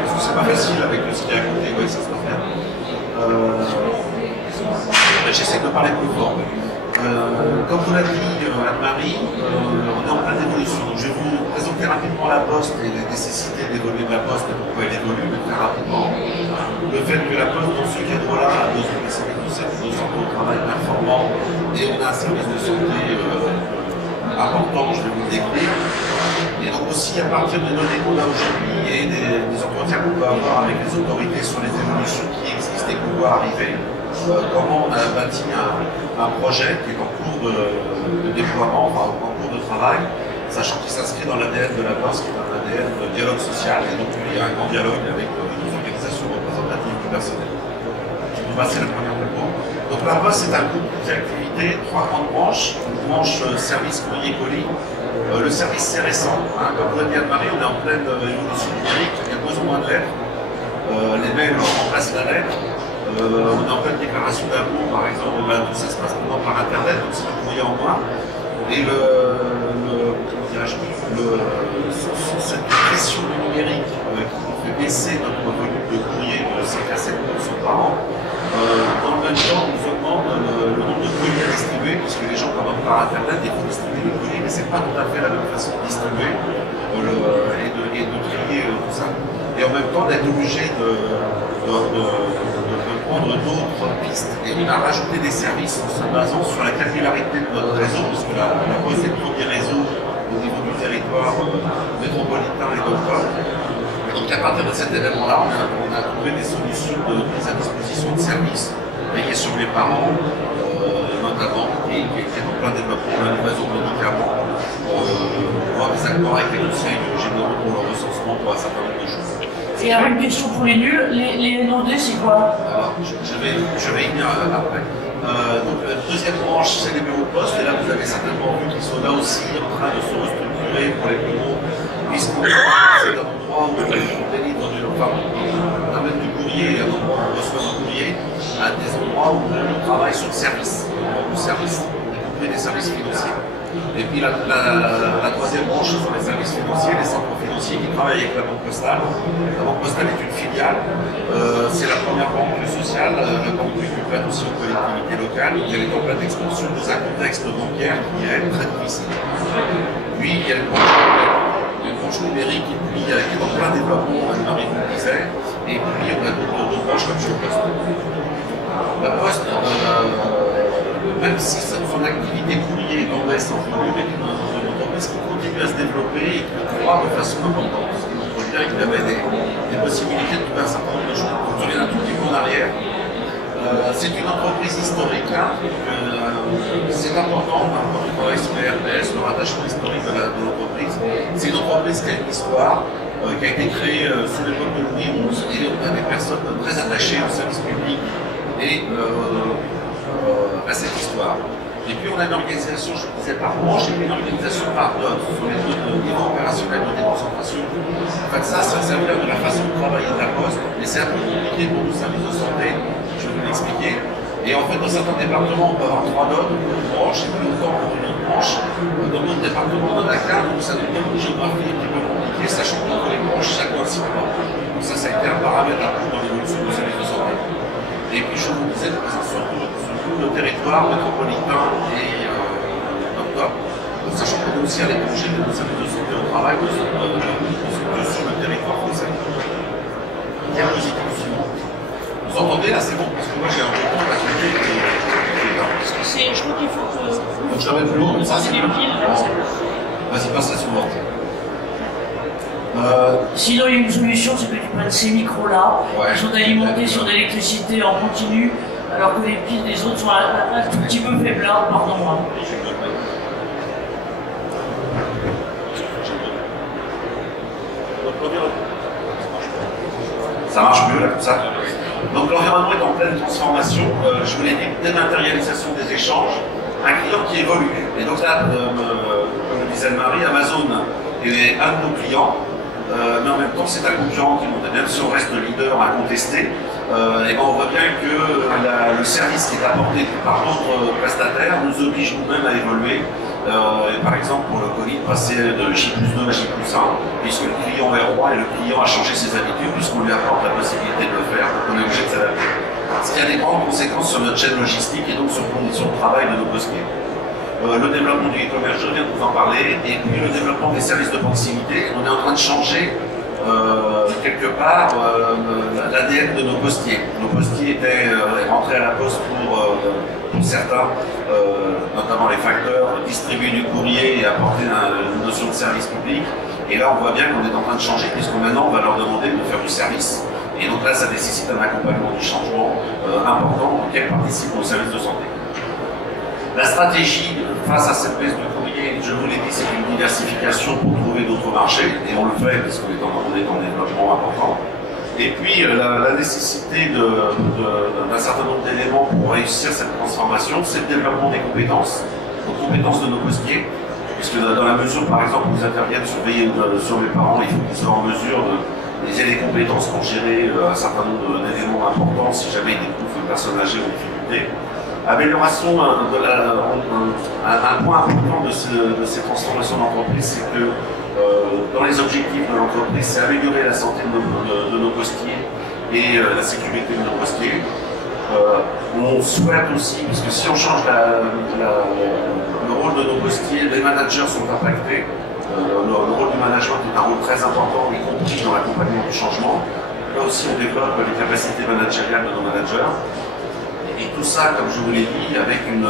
parce que c'est pas facile avec le ski à côté, oui, ça se passe bien. J'essaie de parler plus fort. Comme vous l'a dit Anne-Marie, on est en pleine évolution. Donc je vais vous présenter rapidement la Poste et les nécessités d'évoluer de la Poste et pourquoi elle évolue, mais très rapidement. Le fait que la Poste, dans ce cadre-là, a besoin de services de santé au travail performant et on a un service de santé important, je vais vous le décrire. Et donc aussi à partir des données qu'on a aujourd'hui et des entretiens qu'on peut avoir avec les autorités sur les évolutions qui existent et qu'on voit arriver, comment on a bâti un projet qui est en cours de déploiement, enfin en cours de travail, sachant qu'il s'inscrit dans l'ADN de la Poste, qui est un ADN de dialogue social, et donc il y a un grand dialogue avec les organisations représentatives du personnel. Je vais vous passer la première propos. Donc la Poste, c'est un groupe d'activités, 3 grandes branches. Une branche service courrier-colis. Le service, c'est récent. Hein, comme vous l'avez dit Anne-Marie, on est en pleine évolution numérique, il y a de moins en moins de lettres. Les mails remplacent la lettre. On est en pleine déclaration d'amour, par exemple, ça se passe maintenant par Internet, donc c'est du courrier en moins. Et cette pression du numérique qui fait baisser notre volume de courrier de 5 à 7% par an, dans le même temps, nous augmente le nombre de courriers distribués, puisque les gens commandent par Internet et font distribuer les courriers, mais ce n'est pas tout à fait la même façon de distribuer et de trier tout ça. Et en même temps, d'être obligé de prendre d'autres pistes. Et on a rajouté des services en se basant sur la capillarité de notre réseau, puisque la Poste est le premier réseau au niveau du territoire métropolitain et local. Donc à partir de cet événement-là, on a trouvé des solutions de mise à disposition de services veillés sur les parents, notamment, qui est en plein développement, la livraison de médicaments, avoir des accords avec les conseils généraux pour le recensement, pour un certain nombre de choses. Et alors une question pour les nuls, les NOD c'est quoi? Alors, je vais y venir après. Donc la deuxième branche, c'est les bureaux de poste, et là vous avez certainement vu qu'ils sont là aussi en train de se restructurer pour les bureaux, puisqu'on c'est un endroit où on délivre on amène du courrier, un endroit où on reçoit du courrier, à des endroits où on travaille sur le service, y compris des services financiers. Et puis la troisième branche, ce sont les services financiers, les centres financiers qui travaillent avec la Banque Postale. La Banque Postale est une filiale, c'est la première banque sociale, la banque qui prête aussi aux collectivités locales, elle est en pleine expansion dans un contexte bancaire qui est très difficile. Puis il y a une branche numérique qui est en plein développement, Anne-Marie vous le disait, et puis on a d'autres branches comme chez Poste. La Poste, même si son activité courrier baisse en volume, est une entreprise qui continue à se développer et qui croît de façon importante. Ce qui montre bien qu'il y avait des possibilités de trouver un certain nombre de choses. Je reviens un tout petit peu en arrière. C'est une entreprise historique. Hein, c'est important quand on travaille sur les RPS, le rattachement historique de l'entreprise. C'est une entreprise qui a une histoire, qui a été créée sous l'époque de Louis XI, et on a des personnes très attachées au service public et à cette histoire. Et puis on a une organisation, je disais par branche, et puis une organisation par dot, ce sont les deux niveaux opérationnels de déconcentration. En fait ça servir de la façon de travailler de la Poste, et c'est un peu compliqué pour nos services de santé, je vais vous l'expliquer. Et en fait, dans certains départements, on peut avoir 3 dots, une branche, et plus longtemps pour une autre branche. Dans d'autres départements, on en a 4, donc ça nous donne une géographie un petit peu compliquée, sachant que dans les branches, ça coïncide pas. Donc ça a été un paramètre à prendre dans l'évolution du service de santé. Et puis je vous disais de présence sur tout le territoire métropolitain et d'octobre, sachant qu'on est aussi à l'étranger de nos services de santé au travail sur le territoire français. Diapositive suivante. Vous entendez là, c'est bon, parce que moi j'ai un retour à la côté qui est là. Je crois qu'il faut que... Donc je ramène plus haut, ça c'est bien. Vas-y, passe la suivante. Sinon, il y a une solution, c'est que tu prennes ces micros-là, qui sont alimentés sur de l'électricité en continu, alors que les piles des autres sont un tout petit peu faiblards, pardon-moi. Ça marche mieux là comme ça. Donc l'environnement est en pleine transformation. Je vous l'ai dit, dématérialisation des échanges, un client qui évolue. Et donc là, comme le disait Marie, Amazon est un de nos clients. Mais en même temps, c'est un concurrent qui monte. Même si on reste leader incontesté, et ben on voit bien que le service qui est apporté par d'autres prestataires nous oblige nous-mêmes à évoluer Et par exemple, pour le Covid, passer de J+2 à J+1, puisque le client est roi et le client a changé ses habitudes, puisqu'on lui apporte la possibilité de le faire, donc on est obligé de s'adapter. Ce qui a des grandes conséquences sur notre chaîne logistique et donc sur les conditions de travail de nos postiers. Le développement du e-commerce, je viens de vous en parler, et puis le développement des services de proximité. On est en train de changer quelque part l'ADN de nos postiers. Nos postiers étaient rentrés à la poste pour certains, notamment les facteurs, distribuer du courrier et apporter une notion de service public. Et là, on voit bien qu'on est en train de changer, puisque maintenant, on va leur demander de faire du service. Et donc là, ça nécessite un accompagnement du changement important auquel participent nos services de santé. La stratégie face à cette baisse du courrier, je vous l'ai dit, c'est une diversification pour trouver d'autres marchés, et on le fait parce qu'on est en développement important. Et puis la nécessité d'un certain nombre d'éléments pour réussir cette transformation, c'est le développement des compétences de nos postiers, puisque dans la mesure, par exemple, où ils interviennent surveiller sur les parents, il faut qu'ils soient en mesure ils aient les compétences pour gérer un certain nombre d'éléments importants si jamais ils découvrent une personne âgée en difficulté. Amélioration, un point important de ces transformations d'entreprise, c'est que dans les objectifs de l'entreprise, c'est améliorer la santé de nos postiers et la sécurité de nos postiers. On souhaite aussi, parce que si on change le rôle de nos postiers, les managers sont impactés. Le rôle du management est un rôle très important, y compris dans l'accompagnement du changement. Là aussi, on développe les capacités managériales de nos managers. Et tout ça, comme je vous l'ai dit, avec une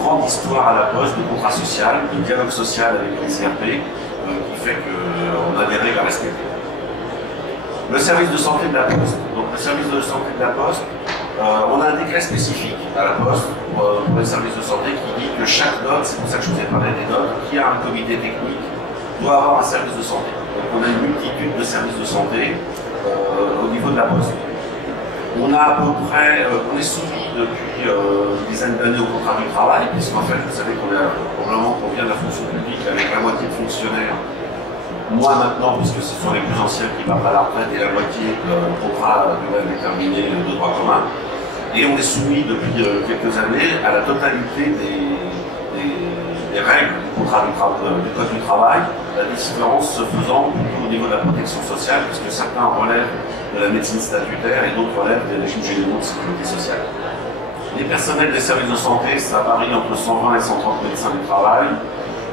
grande histoire à la poste de contrat social, de dialogue social avec les IRP, qui fait qu'on a des règles à respecter. Le service de santé de la poste. Donc le service de santé de la poste, on a un décret spécifique à la poste pour les services de santé qui dit que chaque note, c'est pour ça que je vous ai parlé des notes, qui a un comité technique, doit avoir un service de santé. Donc on a une multitude de services de santé au niveau de la poste. On a à peu près, on est soumis depuis une dizaine d'années au contrat du travail, puisqu'en fait, vous savez qu'on vient de la fonction publique avec la moitié de fonctionnaires, moi maintenant, puisque ce sont les plus anciens qui partent à la retraite, et la moitié contrat à durée indéterminée de droit commun. Et on est soumis depuis quelques années à la totalité des règles du code du travail, la différence se faisant plutôt au niveau de la protection sociale, puisque certains relèvent de la médecine statutaire et d'autres relèvent des régimes généraux de sécurité sociale. Les personnels des services de santé, ça varie entre 120 et 130 médecins du travail,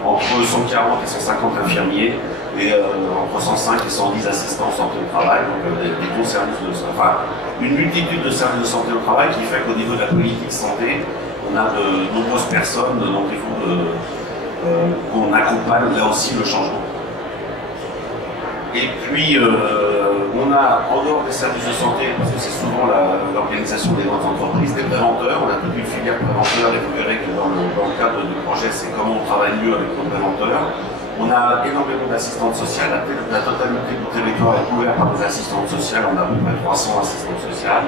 entre 140 et 150 infirmiers, et entre 105 et 110 assistants en santé au travail, donc des gros services de santé, enfin une multitude de services de santé au travail qui fait qu'au niveau de la politique santé, on a de nombreuses personnes, donc il faut qu'on accompagne là aussi le changement. Et puis on a, en dehors des services de santé, parce que c'est souvent l'organisation des grandes entreprises, des préventeurs, on a toute une filière préventeur, et vous verrez que dans le cadre du projet, c'est comment on travaille mieux avec nos préventeurs. On a énormément d'assistantes sociales, la totalité du territoire est couverte par des assistantes sociales, on a à peu près 300 assistantes sociales.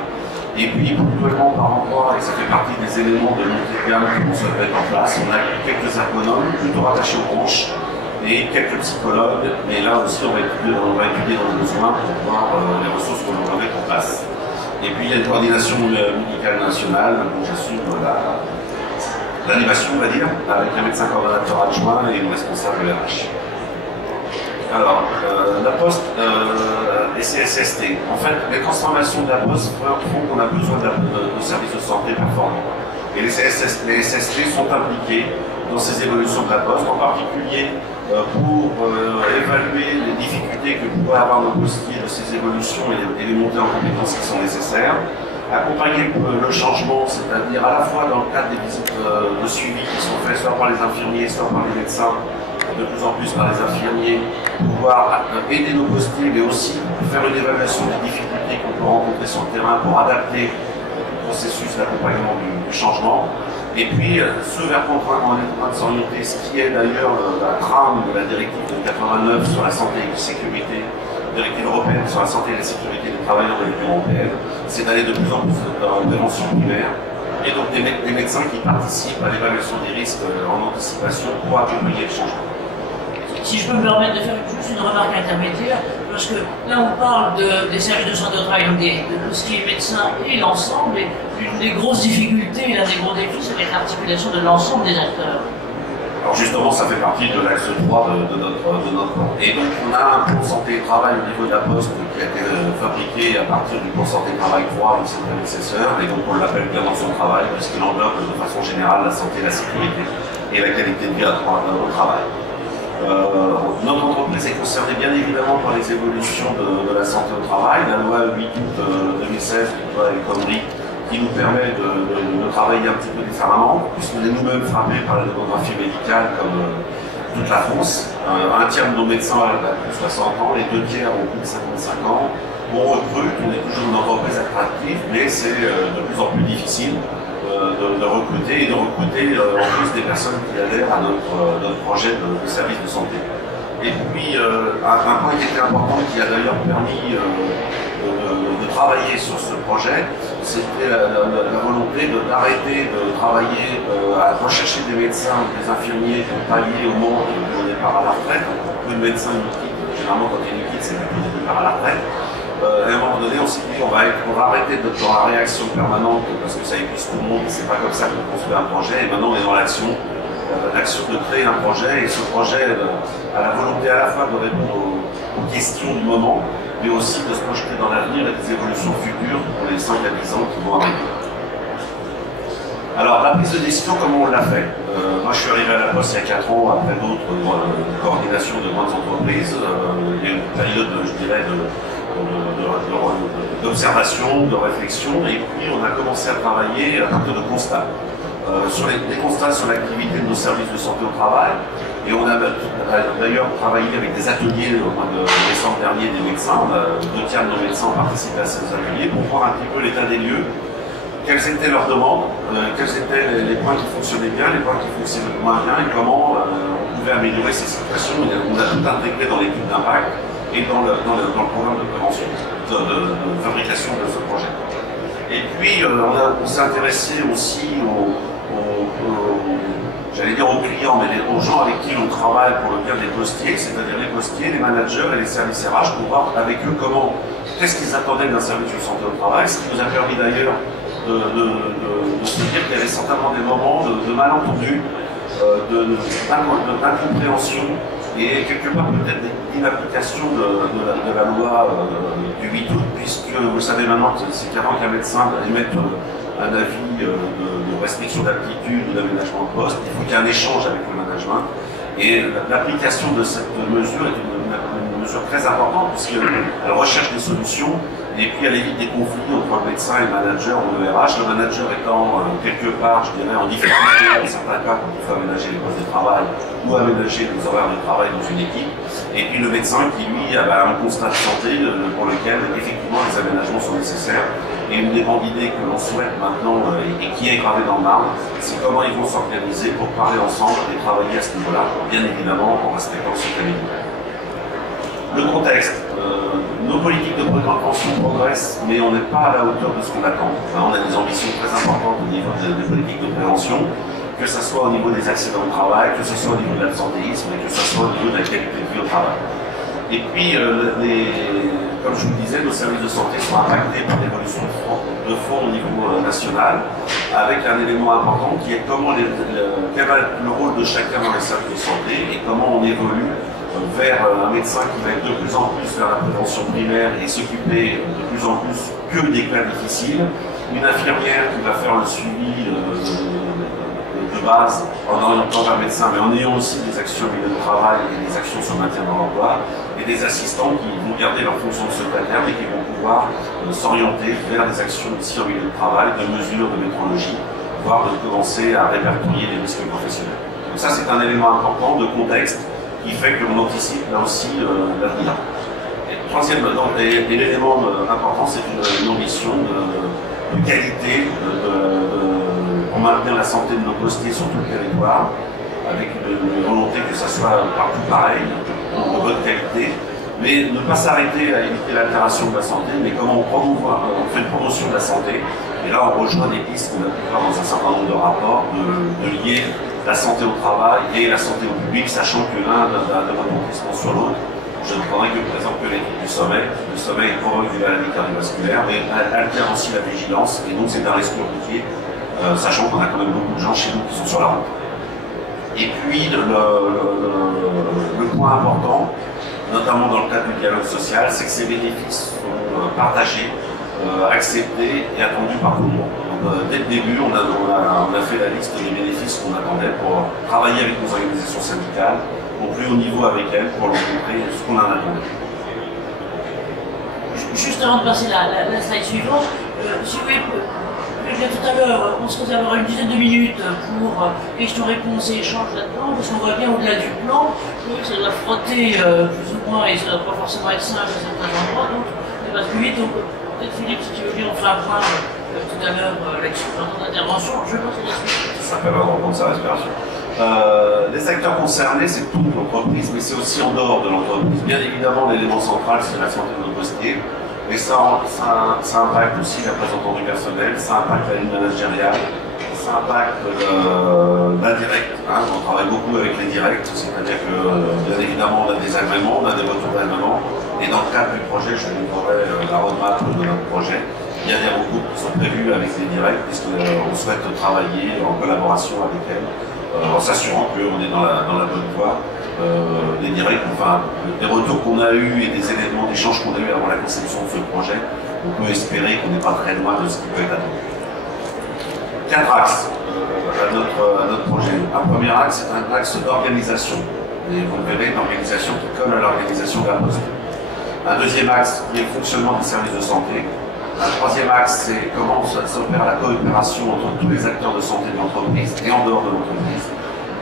Et puis, ponctuellement par endroit, et ça fait partie des éléments de montée de gamme qu'on se met en place, on a quelques ergonomes plutôt rattachés aux branches et quelques psychologues, mais là aussi on va étudier dans le besoin pour voir les ressources qu'on va mettre en place. Et puis, il y a une coordination médicale nationale, dont j'assume l'animation, on va dire, avec un médecin coordonnateur adjoint et une responsable RH. Alors, la Poste et CSST. En fait, les transformations de la Poste font qu'on a besoin de services de santé performants. Et les SST sont impliqués dans ces évolutions de la Poste, en particulier pour évaluer les difficultés que pourraient avoir nos postiers de ces évolutions et les montées en compétences qui sont nécessaires. Accompagner le changement, c'est-à-dire à la fois dans le cadre des visites de suivi qui sont faites soit par les infirmiers, soit par les médecins, de plus en plus par les infirmiers, pouvoir aider nos postiers, mais aussi faire une évaluation des difficultés qu'on peut rencontrer sur le terrain pour adapter le processus d'accompagnement du changement. Et puis, ce vers quoi on est en train de s'orienter, ce qui est d'ailleurs la trame de la directive de 89 sur la santé et la sécurité, directive européenne sur la santé et la sécurité des travailleurs de l'Union européenne, c'est d'aller de plus en plus dans la prévention primaire. Et donc des médecins qui participent à l'évaluation des risques en anticipation pour accompagner le changement. Si je peux me permettre de faire juste une remarque intermédiaire, parce que là on parle des services de santé au travail, donc de tout ce qui est médecin et l'ensemble, et l'une des grosses difficultés, l'un des gros défis, c'est l'articulation de l'ensemble des acteurs. Alors justement, ça fait partie de l'axe 3 de notre plan. Et donc on a un plan santé et travail au niveau de la Poste qui a été fabriqué à partir du plan santé et travail 3 avec ses prédécesseurs, et donc on l'appelle bien dans son travail puisqu'il englobe de façon générale la santé, la sécurité et la qualité de vie au travail. Notre entreprise est concernée bien évidemment par les évolutions de la santé au travail. La loi 8 août 2016, la loi El Khomri, qui nous permet de travailler un petit peu différemment, puisqu'on est nous-mêmes frappés par la démographie médicale comme toute la France. Un tiers de nos médecins a plus de 60 ans, les 2 tiers ont plus de 55 ans. On recrute, on est toujours une entreprise attractive, mais c'est de plus en plus difficile de recruter et de recruter en plus des personnes qui adhèrent à notre projet de service de santé. Et puis, un point qui était important, qui a d'ailleurs permis de travailler sur ce projet, c'était la volonté d'arrêter de travailler à rechercher des médecins ou des infirmiers pour pallier au manque de départ à la retraite. Peu de médecins nous quittent, généralement quand ils nous quittent, c'est plutôt des départs à la retraite. À un moment donné, on s'est dit on va arrêter d'être dans la réaction permanente parce que ça épuise tout le monde, c'est pas comme ça qu'on construit un projet, et maintenant on est dans l'action de créer un projet, et ce projet a la volonté à la fois de répondre aux questions du moment, mais aussi de se projeter dans l'avenir et des évolutions futures pour les 5 à 10 ans qui vont arriver. Alors, la prise de décision, comment on l'a fait? Moi, je suis arrivé à la Poste il y a 4 ans, après d'autres coordinations de grandes entreprises. Il y a une période, je dirais, d'observation, de réflexion, et puis on a commencé à travailler à partir de constats. Sur des constats sur l'activité de nos services de santé au travail, et on a d'ailleurs travaillé avec des ateliers au mois de décembre dernier des médecins. 2 tiers de nos médecins ont participé à ces ateliers pour voir un petit peu l'état des lieux, quelles étaient leurs demandes, quels étaient les points qui fonctionnaient bien, les points qui fonctionnaient moins bien, et comment on pouvait améliorer ces situations. On a tout intégré dans l'étude d'impact et dans le programme de prévention, de fabrication de ce projet. Et puis on s'est intéressé aussi j'allais dire aux clients, mais aux gens avec qui on travaille pour le bien des postiers, c'est-à-dire les postiers, les managers et les services RH, pour voir avec eux qu'est-ce qu'ils attendaient d'un service de santé au travail, ce qui nous a permis d'ailleurs de se dire qu'il y avait certainement des moments de malentendus, d'incompréhension et quelque part peut-être d'inapplication de la loi du 8 août, puisque vous savez maintenant c'est qu'avant qu'un médecin émette un avis de restriction d'aptitude ou d'aménagement de poste, il faut qu'il y ait un échange avec le management. Et l'application de cette mesure est une mesure très importante puisqu'elle recherche des solutions et puis elle évite des conflits entre le médecin et le manager ou le RH. Le manager étant quelque part, je dirais, en difficulté dans certains cas quand il faut aménager les postes de travail ou aménager les horaires de travail dans une équipe. Et puis le médecin qui, lui, a un constat de santé pour lequel effectivement les aménagements sont nécessaires. Et une des grandes idées que l'on souhaite maintenant et qui est gravée dans le marbre, c'est comment ils vont s'organiser pour parler ensemble et travailler à ce niveau-là, bien évidemment en respectant ce cabinet. Le contexte. Nos politiques de prévention progressent, mais on n'est pas à la hauteur de ce qu'on attend. On a des ambitions très importantes au niveau des politiques de prévention, que ce soit au niveau des accidents de travail, que ce soit au niveau de l'absentéisme, et que ce soit au niveau de la qualité de vie au travail. Et puis, comme je vous le disais, nos services de santé sont impactés par l'évolution de fonds au niveau national, avec un élément important qui est quel va être le rôle de chacun dans les services de santé et comment on évolue vers un médecin qui va être de plus en plus vers la prévention primaire et s'occuper de plus en plus que des cas difficiles, une infirmière qui va faire le suivi de base en orientant vers le médecin, mais en ayant aussi des actions au milieu de travail et des actions sur le maintien dans l'emploi, et des assistants qui vont garder leur fonction de secrétaire mais qui vont pouvoir s'orienter vers des actions aussi au milieu de travail, de mesures de métrologie, voire de commencer à répertorier les risques professionnels. Donc ça c'est un élément important de contexte qui fait qu'on anticipe là aussi l'avenir. Troisième l'élément important, c'est une ambition de qualité pour maintenir la santé de nos postiers sur tout le territoire, avec une volonté que ça soit partout pareil, de bonne qualité, mais ne pas s'arrêter à éviter l'altération de la santé, mais comment on fait une promotion de la santé. Et là, on rejoint des pistes qu'on a pu faire dans un certain nombre de rapports, de lier la santé au travail et la santé au public, sachant que l'un n'a d'importance sur l'autre. Je ne prendrai que, par exemple, que l'étude du sommeil. Le sommeil provoque des maladies cardiovasculaires, mais altère aussi la vigilance, et donc c'est un risque routier, sachant qu'on a quand même beaucoup de gens chez nous qui sont sur la route. Et puis le point important, notamment dans le cadre du dialogue social, c'est que ces bénéfices sont partagés, acceptés et attendus par tout le monde. Donc, dès le début, on a fait la liste des bénéfices qu'on attendait pour travailler avec nos organisations syndicales, au plus haut niveau avec elles, pour leur montrer ce qu'on en attendait. Juste avant de passer la slide suivante, si vous voulez, tout à l'heure, on se réservera une dizaine de minutes pour questions-réponses et échanges là-dedans, parce qu'on voit bien au-delà du plan que ça doit frotter plus ou moins et ça ne doit pas forcément être simple à certains endroits, donc ça passe plus vite. Donc peut-être Philippe, si tu veux bien, on fait un point tout à l'heure là-dessus dans ton intervention. Je pense que la suite. Ça fait vraiment prendre sa respiration. Les acteurs concernés, c'est toute l'entreprise, mais c'est aussi en dehors de l'entreprise. Bien évidemment, l'élément central, c'est la santé de nos postiers. Mais ça impacte aussi la représentation du personnel, ça impacte la ligne managériale, ça impacte l'indirect. Hein. On travaille beaucoup avec les directs, c'est-à-dire que bien évidemment on a des agréments, on a des retours d'agréments, et dans le cadre du projet, je vous montrerai la roadmap de notre projet. Il y a des recours qui sont prévus avec les directs, puisqu'on souhaite travailler en collaboration avec elles, en s'assurant qu'on est dans la bonne voie. Les directs, enfin, des retours qu'on a eus et des éléments d'échange qu'on a eus avant la conception de ce projet, on peut espérer qu'on n'est pas très loin de ce qui peut être attendu. 4 axes à notre projet. Un premier axe, c'est un axe d'organisation. Et vous verrez, une organisation qui colle à l'organisation de la Poste. Un deuxième axe, qui est le fonctionnement des services de santé. Un troisième axe, c'est comment s'opère la coopération entre tous les acteurs de santé de l'entreprise et en dehors de l'entreprise.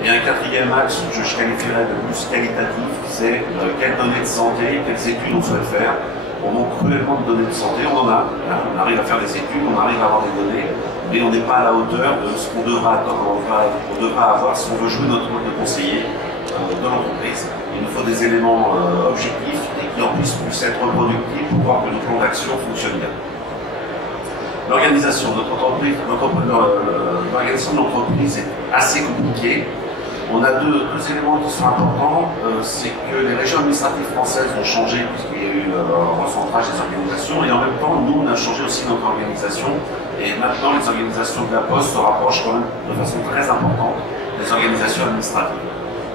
Et un quatrième axe que je qualifierais de plus qualitatif, c'est quelles données de santé, quelles études on souhaite faire. On manque cruellement de données de santé, on en a. On arrive à faire des études, on arrive à avoir des données, mais on n'est pas à la hauteur de ce qu'on devra avoir si on veut jouer notre rôle de conseiller de l'entreprise. Il nous faut des éléments objectifs et qui en plus puissent être reproductifs pour voir que nos plans d'action fonctionnent bien. L'organisation de l'organisation de l'entreprise est assez compliquée. On a deux éléments qui sont importants. C'est que les régions administratives françaises ont changé puisqu'il y a eu un recentrage des organisations et en même temps, nous, on a changé aussi notre organisation et maintenant, les organisations de la Poste se rapprochent quand même de façon très importante des organisations administratives.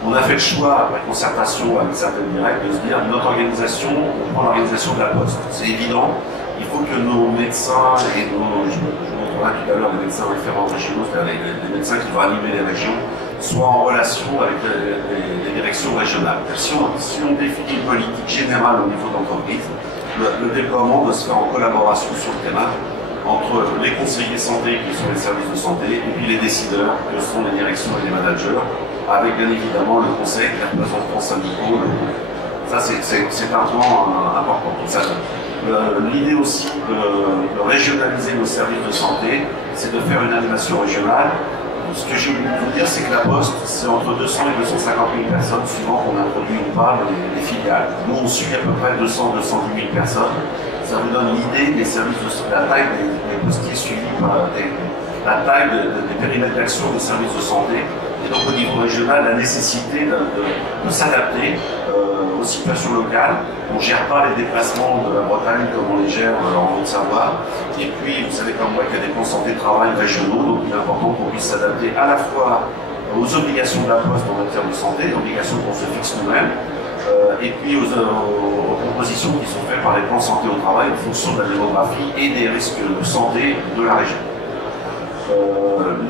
On a fait le choix, après concertation avec certaines directs, de se dire notre organisation, on prend l'organisation de la Poste. C'est évident. Il faut que nos médecins et je vous montrerai tout à l'heure les médecins référents régionaux, c'est-à-dire les médecins qui vont animer les régions, soient en relation avec les directions régionales. Si on définit une politique générale au niveau d'entreprise, le déploiement doit se faire en collaboration sur le terrain entre les conseillers santé qui sont les services de santé et puis les décideurs que sont les directions et les managers, avec bien évidemment le conseil, les représentants syndicaux. Ça, c'est un point important. L'idée aussi de régionaliser nos services de santé, c'est de faire une animation régionale. Ce que j'ai voulu vous dire, c'est que la Poste, c'est entre 200 et 250 000 personnes, suivant qu'on introduit ou pas les filiales. Nous, on suit à peu près 200-210 000 personnes. Ça vous donne l'idée des services de la taille des postiers suivis par la taille des périmètres d'action des services de santé. Et donc au niveau régional, la nécessité de s'adapter aux situations locales. On ne gère pas les déplacements de la Bretagne comme on les gère en Haute-Savoie. Et puis, vous savez comme moi qu'il y a des plans santé de travail régionaux, donc il est important qu'on puisse s'adapter à la fois aux obligations de la Poste en matière de santé, les obligations qu'on se fixe nous-mêmes, et puis aux propositions qui sont faites par les plans santé au travail en fonction de la démographie et des risques de santé de la région.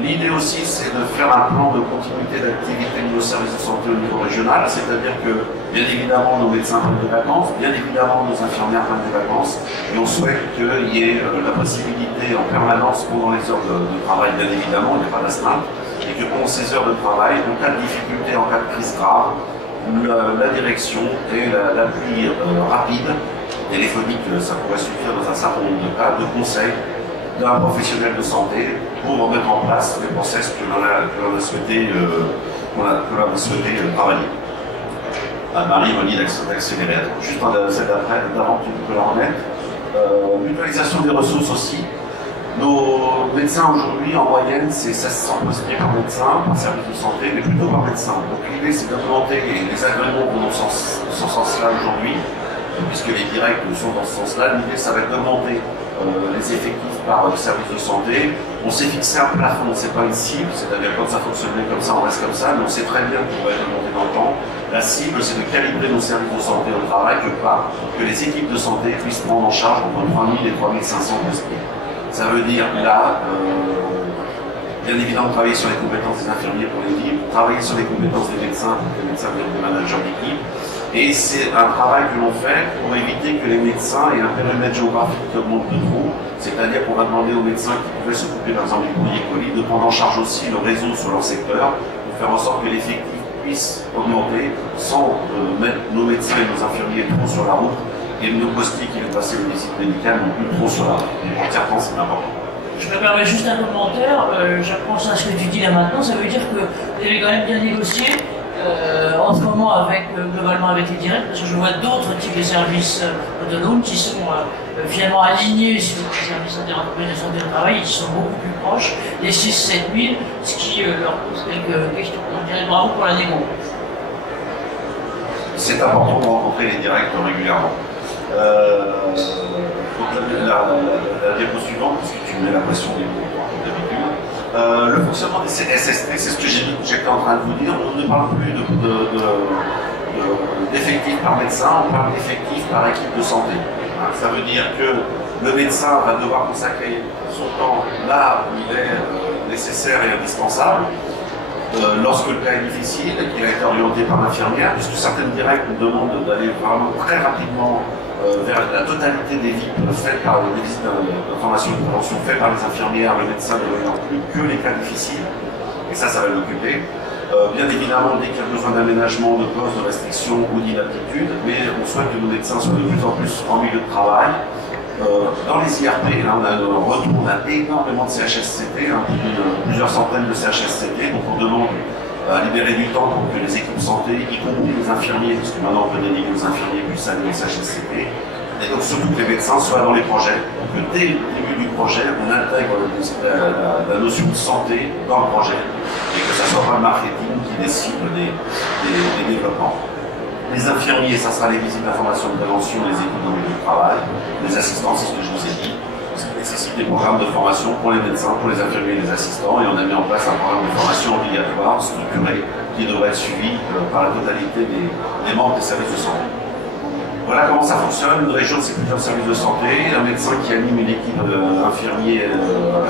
L'idée aussi, c'est de faire un plan de continuité d'activité de nos services de santé au niveau régional, c'est-à-dire que, bien évidemment, nos médecins prennent des vacances, bien évidemment, nos infirmières prennent des vacances, et on souhaite qu'il y ait la possibilité en permanence pendant les heures de travail, bien évidemment, il n'y a pas d'astreinte, et que pendant ces heures de travail, en cas de difficulté, en cas de crise grave, la direction et l'appui rapide, téléphonique, ça pourrait suffire dans un certain nombre de cas, de conseils d'un professionnel de santé pour mettre en place les process que l'on a souhaité travailler. Marie me dit d'accélérer. Juste celle d'après, d'avant, tu peux la remettre. Mutualisation des ressources aussi. Nos médecins aujourd'hui, en moyenne, c'est 1600 postiers par médecin, par service de santé, mais plutôt par médecin. Donc l'idée, c'est d'implémenter les agréments vont dans ce sens-là aujourd'hui, puisque les directs sont dans ce sens-là. L'idée, ça va être d'augmenter les effectifs par service de santé. On s'est fixé un plafond, c'est pas une cible, c'est-à-dire quand ça fonctionne bien comme ça, on reste comme ça, mais on sait très bien qu'on va être monté dans le temps. La cible, c'est de calibrer nos services de santé au travail, que les équipes de santé puissent prendre en charge entre 3000 et 3500 postes. Ça veut dire là, bien évidemment, travailler sur les compétences des infirmiers pour les livres, travailler sur les compétences des médecins, pour que les médecins deviennent des managers d'équipe. Et c'est un travail que l'on fait pour éviter que les médecins aient un périmètre géographique qui augmente de trop. C'est-à-dire qu'on va demander aux médecins qui pouvaient s'occuper par exemple du courrier colis de prendre en charge aussi le réseau sur leur secteur pour faire en sorte que l'effectif puisse augmenter sans mettre nos médecins et nos infirmiers trop sur la route et nos postiers qui vont passer aux visites médicales non plus trop sur la route. En tiers temps, c'est important. Je me permets juste un commentaire, j'apprends ça à ce que tu dis là maintenant, ça veut dire que vous avez quand même bien négocié en ce moment globalement avec les directs, parce que je vois d'autres types de services autonomes qui sont finalement alignés sur les services d'entreprise de santé au travail et qui sont beaucoup plus proches des 6-7 000, ce qui leur pose quelques questions. On dirait bravo pour la négo. C'est important de rencontrer les directs régulièrement. La diapo suivante, parce que tu mets la pression des mots d'habitude. Le fonctionnement des SST, c'est ce que j'étais en train de vous dire. On ne parle plus d'effectifs par médecin, on parle d'effectifs par équipe de santé. Ça veut dire que le médecin va devoir consacrer son temps là où il est nécessaire et indispensable. Lorsque le cas est difficile, qu'il a été orienté par l'infirmière, puisque certaines directs nous demandent d'aller vraiment très rapidement vers la totalité des VIP faites par les visites d'information et de prévention faites par les infirmières, le médecin ne voyant plus que les cas difficiles, et ça va l'occuper. Bien évidemment, dès qu'il y a besoin d'aménagement, de poste, de restriction ou d'inaptitude, mais on souhaite que nos médecins soient de plus en plus en milieu de travail. Dans les IRP, là, on a un retour, on a énormément de CHSCT, plusieurs centaines de CHSCT, donc on demande à libérer du temps pour que les équipes santé, y compris les infirmiers, parce que maintenant on peut déléguer aux infirmiers puissent aller au CHSCT, et donc surtout que les médecins soient dans les projets, pour que dès le début du projet, on intègre la notion de santé dans le projet, et que ça ne soit pas le marketing qui décide des développements. Les infirmiers, ça sera les visites d'information de prévention, les équipes dans le milieu de travail, les assistants, c'est ce que je vous ai dit. Ça nécessite des programmes de formation pour les médecins, pour les infirmiers et les assistants, et on a mis en place un programme de formation obligatoire, structuré, qui devrait être suivi par la totalité des membres des services de santé. Voilà comment ça fonctionne. Une région, c'est plusieurs services de santé, un médecin qui anime une équipe d'infirmiers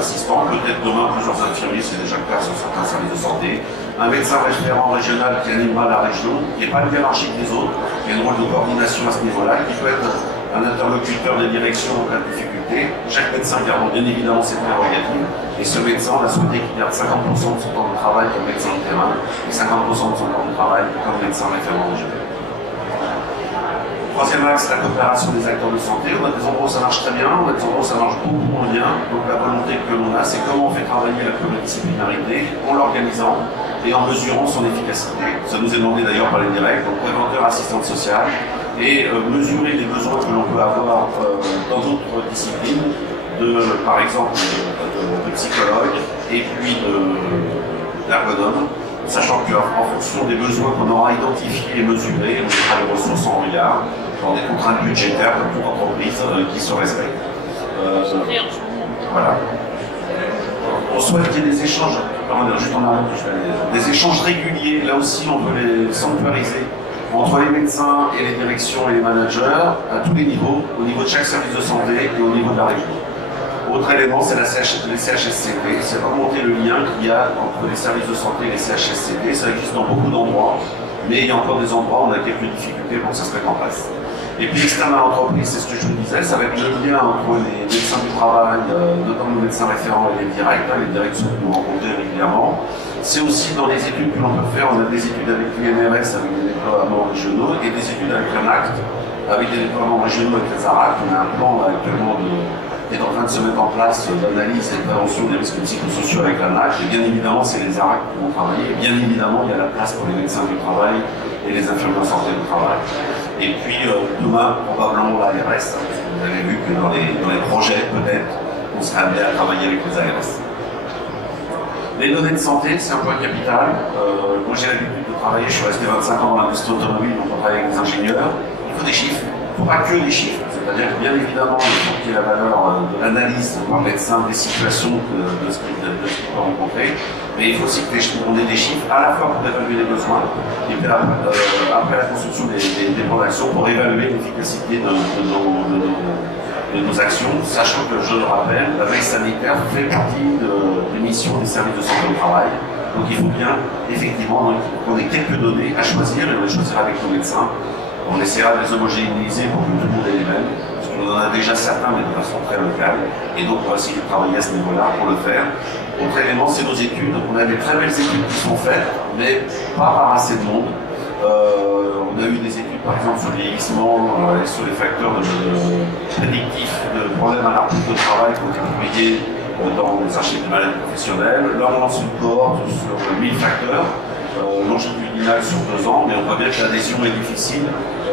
assistants, peut-être demain plusieurs infirmiers, c'est déjà le cas sur certains services de santé. Un médecin référent régional qui animera la région, qui n'est pas le hiérarchique des autres, qui a un rôle de coordination à ce niveau-là, qui peut être un interlocuteur des directions en cas de difficulté. Chaque médecin garde bien évidemment ses prérogatives, et ce médecin, on a souhaité qu'il garde 50% de son temps de travail comme médecin de terrain, et 50% de son temps de travail comme médecin référent régional. Troisième axe, la coopération des acteurs de santé. On a des endroits où ça marche très bien, on a des endroits où ça marche beaucoup moins bien. Donc la volonté que l'on a, c'est comment on fait travailler la pluridisciplinarité en l'organisant et en mesurant son efficacité. Ça nous est demandé d'ailleurs par les directs, donc préventeur, assistante sociale, et mesurer les besoins que l'on peut avoir dans d'autres disciplines, par exemple de psychologue et puis d'ergonome, sachant qu'en fonction des besoins qu'on aura identifiés et mesurés, on mettra les ressources en regard dans des contraintes budgétaires comme toute entreprise qui se respectent. Voilà. On souhaite qu'il y ait des échanges, juste en arrière, des échanges réguliers, là aussi on veut les sanctuariser entre les médecins et les directions et les managers à tous les niveaux, au niveau de chaque service de santé et au niveau de la région. Autre élément, c'est les CHSCT, c'est remonter le lien qu'il y a entre les services de santé et les CHSCT. Ça existe dans beaucoup d'endroits, mais il y a encore des endroits où on a quelques difficultés pour que ça se mette en place. Et puis externe à l'entreprise, c'est ce que je vous disais, ça va être le lien entre les médecins du travail, notamment les médecins référents et les directs sont nous rencontrer régulièrement. C'est aussi dans les études que l'on peut faire, on a des études avec l'INRS, avec des déploiements régionaux, et des études avec l'ANACT, avec des déploiements régionaux avec les ARAC. On a un plan actuellement qui est en train de se mettre en place d'analyse et de prévention des risques psychosociaux avec l'ANACT, et bien évidemment c'est les ARAC qui vont travailler, bien évidemment il y a la place pour les médecins du travail et les infirmiers en santé du travail. Et puis demain, probablement l'ARS, parce que vous avez vu que dans les projets, peut-être, on sera amené à travailler avec les ARS. Les données de santé, c'est un point capital. Moi j'ai l'habitude de travailler, je suis resté 25 ans dans l'industrie automobile, donc on travaille avec des ingénieurs. Il faut des chiffres, il ne faut pas que des chiffres. C'est-à-dire que bien évidemment, il faut qu'il y ait la valeur de l'analyse par médecin des situations de ce qu'il peut rencontrer, mais il faut aussi qu'on ait des chiffres à la fois pour évaluer les besoins et puis après la construction des plans d'action pour évaluer l'efficacité de nos actions, sachant que, je le rappelle, la veille sanitaire fait partie des missions des services de santé au travail. Donc il faut bien, effectivement, qu'on ait quelques données à choisir, et on les choisira avec nos médecins. On essaiera de les homogénéiser pour que tout le monde ait les mêmes, parce qu'on en a déjà certains, mais de façon très locale. Et donc on va essayer de travailler à ce niveau-là pour le faire. Autre élément, c'est nos études. On a des très belles études qui sont faites, mais pas par assez de monde. On a eu des études, par exemple, sur le vieillissement et sur les facteurs prédictifs de problèmes à l'arbitre de travail qui ont été publiés dans les archives de maladies professionnelles. Là, on lance une cohorte sur 1000 facteurs, longitudinale sur 2 ans, mais on voit bien que l'adhésion est difficile.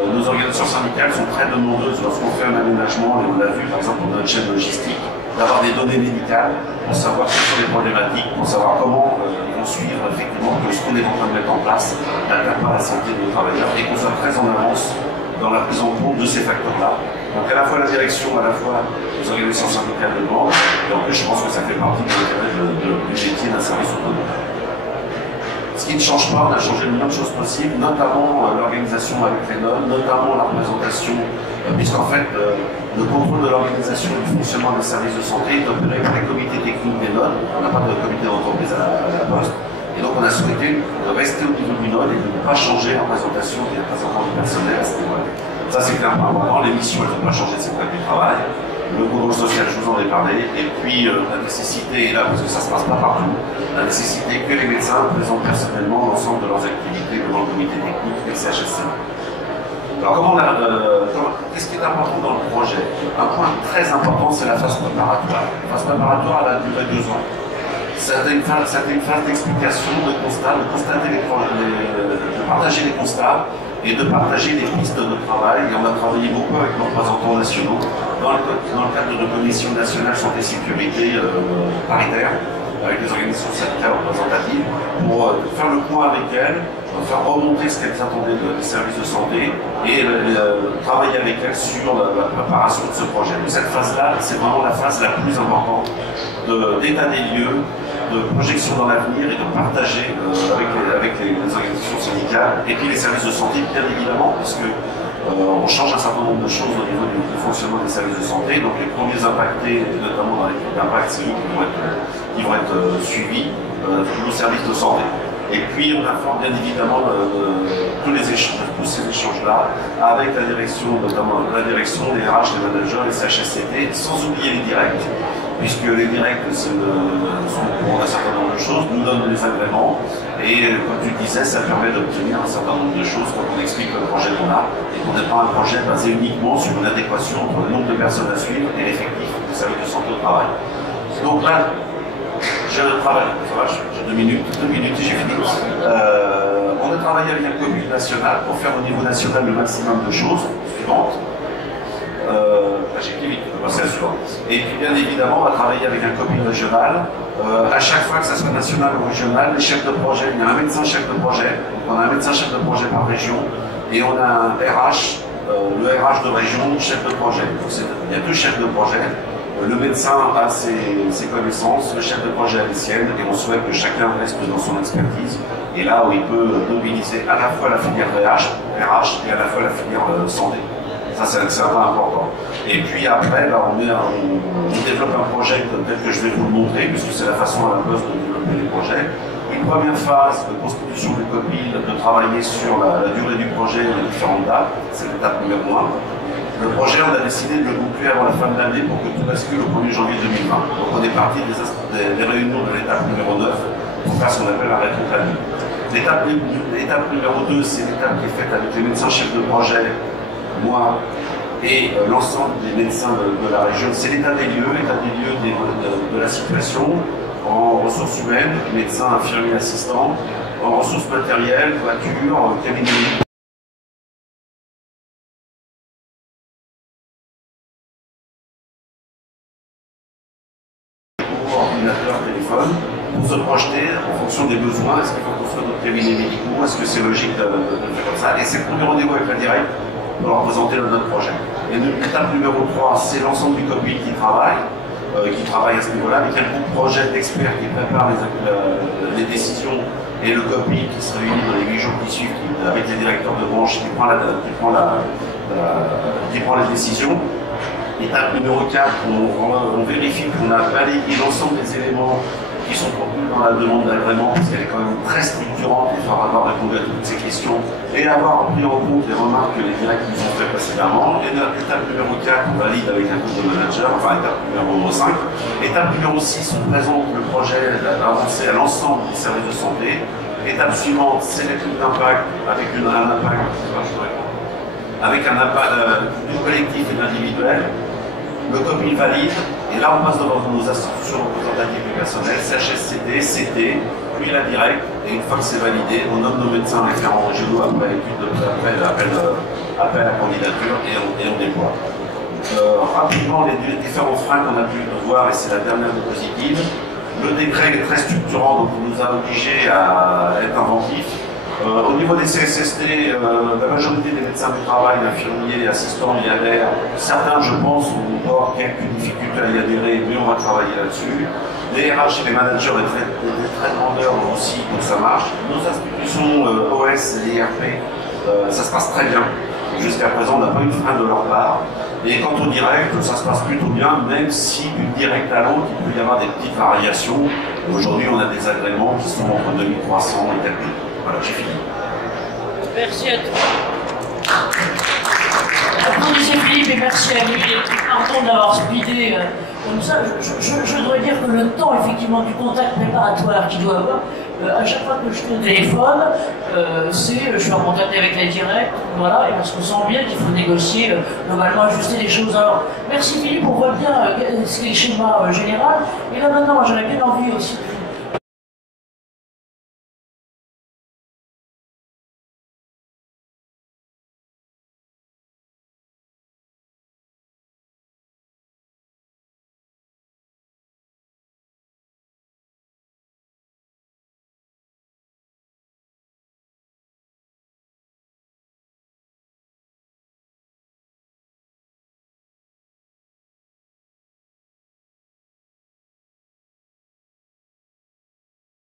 Nos organisations syndicales sont très demandeuses lorsqu'on fait un aménagement, et on l'a vu par exemple dans notre chaîne logistique, d'avoir des données médicales pour savoir quelles sont les problématiques, pour savoir comment ils vont suivre effectivement que ce qu'on est en train de mettre en place n'atteint pas la santé de nos travailleurs et qu'on soit très en avance dans la prise en compte de ces facteurs-là. Donc à la fois la direction, à la fois les organisations syndicales de banque, et en plus je pense que ça fait partie de l'intérêt du métier d'un service autonome. Ce qui ne change pas, on a changé le moins de choses possibles, notamment l'organisation avec les NOD, notamment la représentation, puisqu'en fait le contrôle de l'organisation et du fonctionnement des services de santé est opéré par les comités techniques des NOD. On n'a pas de comité d'entreprise à la Poste. Et donc on a souhaité rester au niveau du NOD et de ne pas changer en représentation des représentants du personnel à ce niveau-là. Ça c'est clairement important, les missions elles ne vont pas changer de ces du travail. Le contrôle social, je vous en ai parlé, et puis la nécessité, et là parce que ça ne se passe pas partout, la nécessité que les médecins présentent personnellement l'ensemble de leurs activités devant le comité technique et le CHSC. Alors qu'est-ce qui est important dans le projet? Un point très important, c'est la phase préparatoire. La phase préparatoire, elle a duré 2 ans. C'était une phase d'explication, de constat, de partager les constats et de partager les pistes de travail. Et on a travaillé beaucoup avec nos représentants nationaux dans le cadre de commissions nationales santé et sécurité paritaires, avec les organisations sanitaires représentatives, pour faire le point avec elles, faire remonter ce qu'elles attendaient des services de santé et travailler avec elles sur la préparation de ce projet. Donc cette phase-là, c'est vraiment la phase la plus importante d'état des lieux, de projection dans l'avenir et de partager avec les organisations syndicales et puis les services de santé, bien évidemment, puisque on change un certain nombre de choses au niveau du fonctionnement des services de santé. Donc les premiers impactés, notamment dans l'équipe d'impact civique, qui vont être suivis, tous nos services de santé. Et puis on informe bien évidemment tous ces échanges-là avec la direction, notamment la direction, les RH, les managers, les CHSCT, sans oublier les directs, puisque les directs sont pour un certain nombre de choses, nous donnent des agréments, et comme tu disais, ça permet d'obtenir un certain nombre de choses quand on explique le projet qu'on a, et qu'on n'est pas un projet basé uniquement sur une adéquation entre le nombre de personnes à suivre et l'effectif du service de santé au travail. Donc là, j'ai j'ai 2 minutes et j'ai fini. On a travaillé avec un comité national pour faire au niveau national le maximum de choses suivantes. J'ai dit vite, on va passer à la suivante. Et puis bien évidemment, on va travailler avec un comité régional. À chaque fois que ça soit national ou régional, les chefs de projet, il y a un médecin chef de projet, donc on a un médecin chef de projet par région, et on a un RH, le RH de région, chef de projet. Donc il y a 2 chefs de projet. Le médecin a ses connaissances, le chef de projet a les siennes, et on souhaite que chacun reste dans son expertise. Et là où il peut mobiliser à la fois la filière RH et à la fois la filière santé. Ça, c'est un point important. Et puis après, là, on développe un projet tel que je vais vous le montrer, puisque c'est la façon à la Poste de développer les projets. Une première phase de constitution des copies, de travailler sur la durée du projet et les différentes dates. C'est l'étape numéro 1. Le projet, on a décidé de le boucler avant la fin de l'année pour que tout bascule au 1er janvier 2020. Donc on est parti des réunions de l'étape numéro 9 pour faire ce qu'on appelle la rétro-planning. L'étape numéro 2, c'est l'étape qui est faite avec les médecins chefs de projet, moi et l'ensemble des médecins de la région. C'est l'état des lieux de la situation en ressources humaines, médecins, infirmiers, assistants, en ressources matérielles, voitures, cabinet. Ordinateur, téléphone, pour se projeter en fonction des besoins. Est-ce qu'il faut construire d'autres cabinets médicaux? Est-ce que c'est logique de faire comme ça? Et c'est le premier rendez-vous avec la directe pour leur présenter notre projet. Et l'étape numéro 3, c'est l'ensemble du COPIL qui travaille à ce niveau-là, avec un groupe projet d'experts qui prépare les décisions et le COPIL qui se réunit dans les 8 jours qui suivent avec les directeurs de branche qui prend les décisions. Étape numéro 4, on vérifie qu'on a balayé l'ensemble des éléments qui sont contenus dans la demande d'agrément, parce qu'elle est quand même très structurante, il faudra avoir répondu à toutes ces questions et avoir pris en compte les remarques que les directs nous ont fait précédemment. Et étape numéro 4, on valide avec un groupe de managers, enfin étape numéro 5. Étape numéro 6, on présente le projet avancé à l'ensemble des services de santé. Étape suivante, c'est l'étude d'impact avec un impact du collectif et de l'individuel. Le COPIL valide, et là on passe devant nos institutions représentatives du personnel, CHSCT, CT, puis la directe, et une fois que c'est validé, on nomme nos médecins référents régionaux après appel à candidature et on déploie. Rapidement, les différents freins qu'on a pu voir, et c'est la dernière diapositive. Le décret est très structurant, donc il nous a obligés à être inventifs. Au niveau des CSST, la majorité des médecins du travail, infirmiers, assistants y adhèrent. Certains, je pense, ont encore quelques difficultés à y adhérer, mais on va travailler là-dessus. Les RH et les managers étaient très demandeurs aussi pour que ça marche. Nos institutions OS et IRP, ça se passe très bien. Jusqu'à présent, on n'a pas eu de frein de leur part. Et quant au direct, ça se passe plutôt bien, même si d'une directe à l'autre, il peut y avoir des petites variations. Aujourd'hui, on a des agréments qui sont entre 2300 et 4000. Voilà, j'ai fini. Merci à toi. Applaudissez Philippe et merci à lui. Pardon d'avoir speedé comme ça. Je dois dire que le temps effectivement du contact préparatoire qu'il doit avoir, à chaque fois que je fais au téléphone, je suis en contact avec la directe, voilà, et on se sent bien qu'il faut négocier, globalement ajuster les choses. Alors, merci Philippe, on voit bien ce qu'est le schéma général. Et là maintenant, j'aurais bien envie aussi